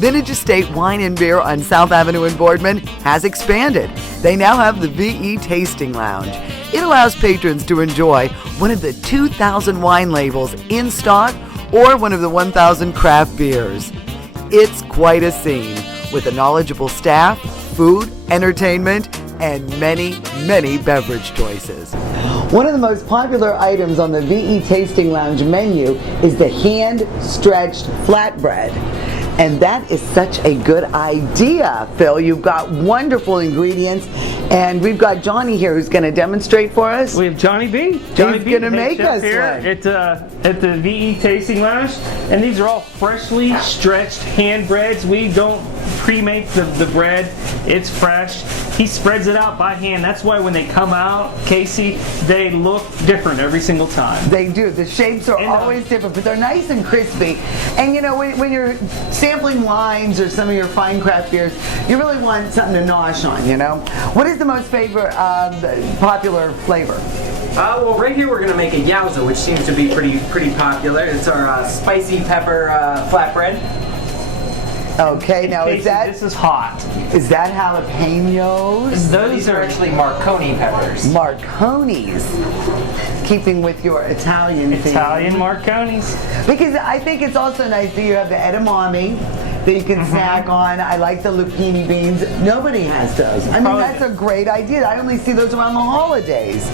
Vintage Estate Wine and Beer on South Avenue in Boardman has expanded. They now have the VE Tasting Lounge. It allows patrons to enjoy one of the 2,000 wine labels in stock or one of the 1,000 craft beers. It's quite a scene with a knowledgeable staff, food, entertainment, and many, many beverage choices. One of the most popular items on the VE Tasting Lounge menu is the hand-stretched flatbread. And that is such a good idea, Phil. You've got wonderful ingredients, and we've got Johnny here who's going to demonstrate for us. We have Johnny B. He's going to make us here one. at the VE Tasting Lounge, and these are all freshly stretched hand breads. We don't pre-make the bread. It's fresh. He spreads it out by hand. That's why when they come out, Casey, they look different every single time. They do. The shapes are always different, but they're nice and crispy. And you know, when you're sampling wines or some of your fine craft beers, you really want something to nosh on, you know? What is the most favorite popular flavor? Well, right here we're going to make a Yowsa, which seems to be pretty popular. It's our spicy pepper flatbread. Okay, now Casey, is that... This is hot. Is that jalapenos? These are actually Marconi peppers. Marconis. Keeping with your Italian theme. Italian Marconis. Because I think it's also nice that you have the edamame that you can snack on. I like the lupini beans. Nobody has those. I mean, that's a great idea. I only see those around the holidays.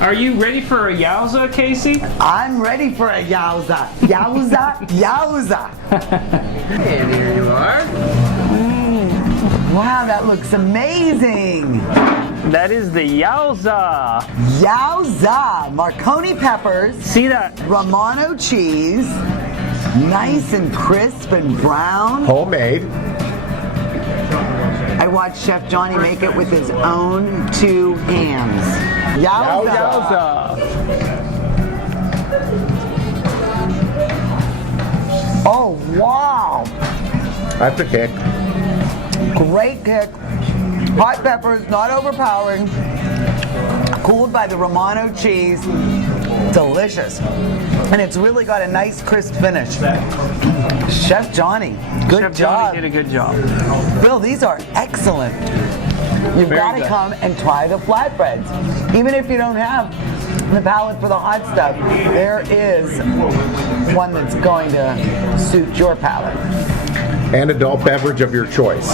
Are you ready for a Yowsa, Casey? I'm ready for a Yowsa. Yowsa, Yowsa. And here you are. Wow, that looks amazing. That is the Yowsa. Yowza. Marconi peppers. See that? Romano cheese. Nice and crisp and brown. Homemade. I watched Chef Johnny make it with his own 2 hands. Yowza. Oh, wow. That's a kick. Great kick. Hot peppers, not overpowering. Cooled by the Romano cheese. Delicious. And it's really got a nice crisp finish. Chef Johnny, good Chef job. Johnny did a good job. Bill, these are excellent. You've got to come and try the flatbreads. Even if you don't have the palate for the hot stuff, there is one that's going to suit your palate. And adult beverage of your choice.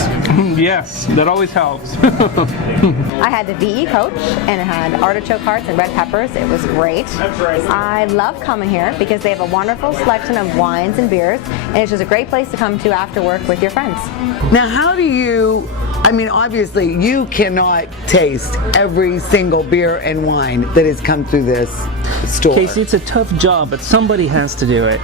Yes, that always helps. I had the VE Coach, and it had artichoke hearts and red peppers. It was great. That's right. I love coming here because they have a wonderful selection of wines and beers, and it's just a great place to come to after work with your friends. Now, how do you, I mean, obviously, you cannot taste every single beer and wine that has come through this store. Casey, it's a tough job, but somebody has to do it.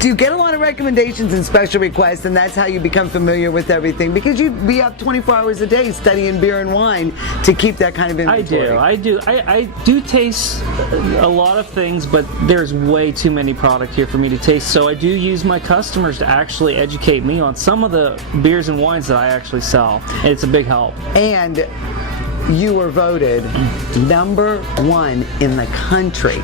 Do you get a lot of recommendations and special requests, and that's how you become familiar with everything? Because you'd be up 24 hours a day studying beer and wine to keep that kind of inventory. I do taste a lot of things, but there's way too many product here for me to taste. So I do use my customers to actually educate me on some of the beers and wines that I actually sell. And it's a big help. And you were voted #1 in the country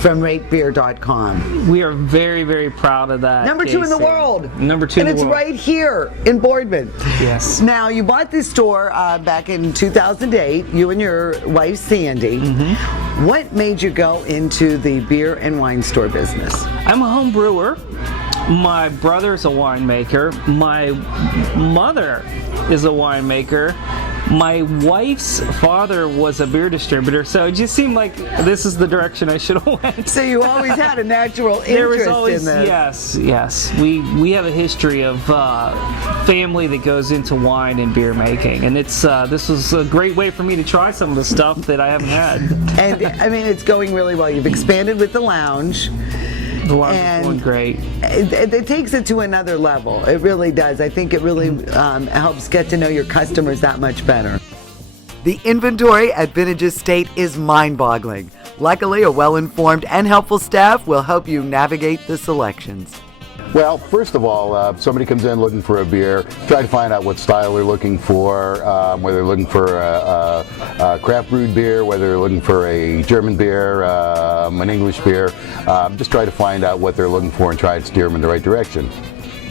from ratebeer.com. We are very, very proud of that. #2 in the Casey. world. #2 in the world. And it's right here in Boardman. Yes. Now, you bought this store back in 2008, you and your wife Sandy. What made you go into the beer and wine store business? I'm a home brewer. My brother's a winemaker. My mother is a winemaker. My wife's father was a beer distributor, so it just seemed like this is the direction I should have went. So you always had a natural interest There was always, in this. yes. We have a history of family that goes into wine and beer making, and it's this was a great way for me to try some of the stuff that I haven't had. And I mean, it's going really well. You've expanded with the lounge. The lounge is going great. It takes it to another level. It really does. I think it really helps get to know your customers that much better. The inventory at Vintage Estate is mind-boggling. Luckily, a well-informed and helpful staff will help you navigate the selections. Well, first of all, somebody comes in looking for a beer, try to find out what style they're looking for, whether they're looking for a craft brewed beer, whether they're looking for a German beer, an English beer. Just try to find out what they're looking for and try to steer them in the right direction.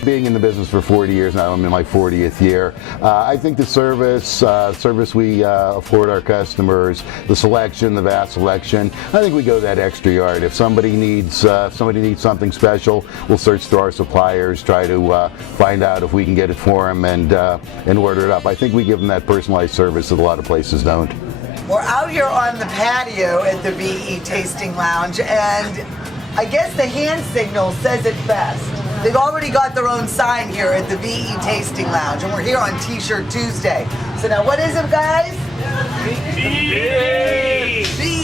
Being in the business for 40 years now, I'm in my 40th year. I think the service we afford our customers, the selection, the vast selection, I think we go that extra yard. If somebody needs something special, we'll search through our suppliers, try to find out if we can get it for them and order it up. I think we give them that personalized service that a lot of places don't. We're out here on the patio at the VE Tasting Lounge, and I guess the hand signal says it best. They've already got their own sign here at the VE Tasting Lounge, and we're here on T-Shirt Tuesday. So now what is it, guys? VE!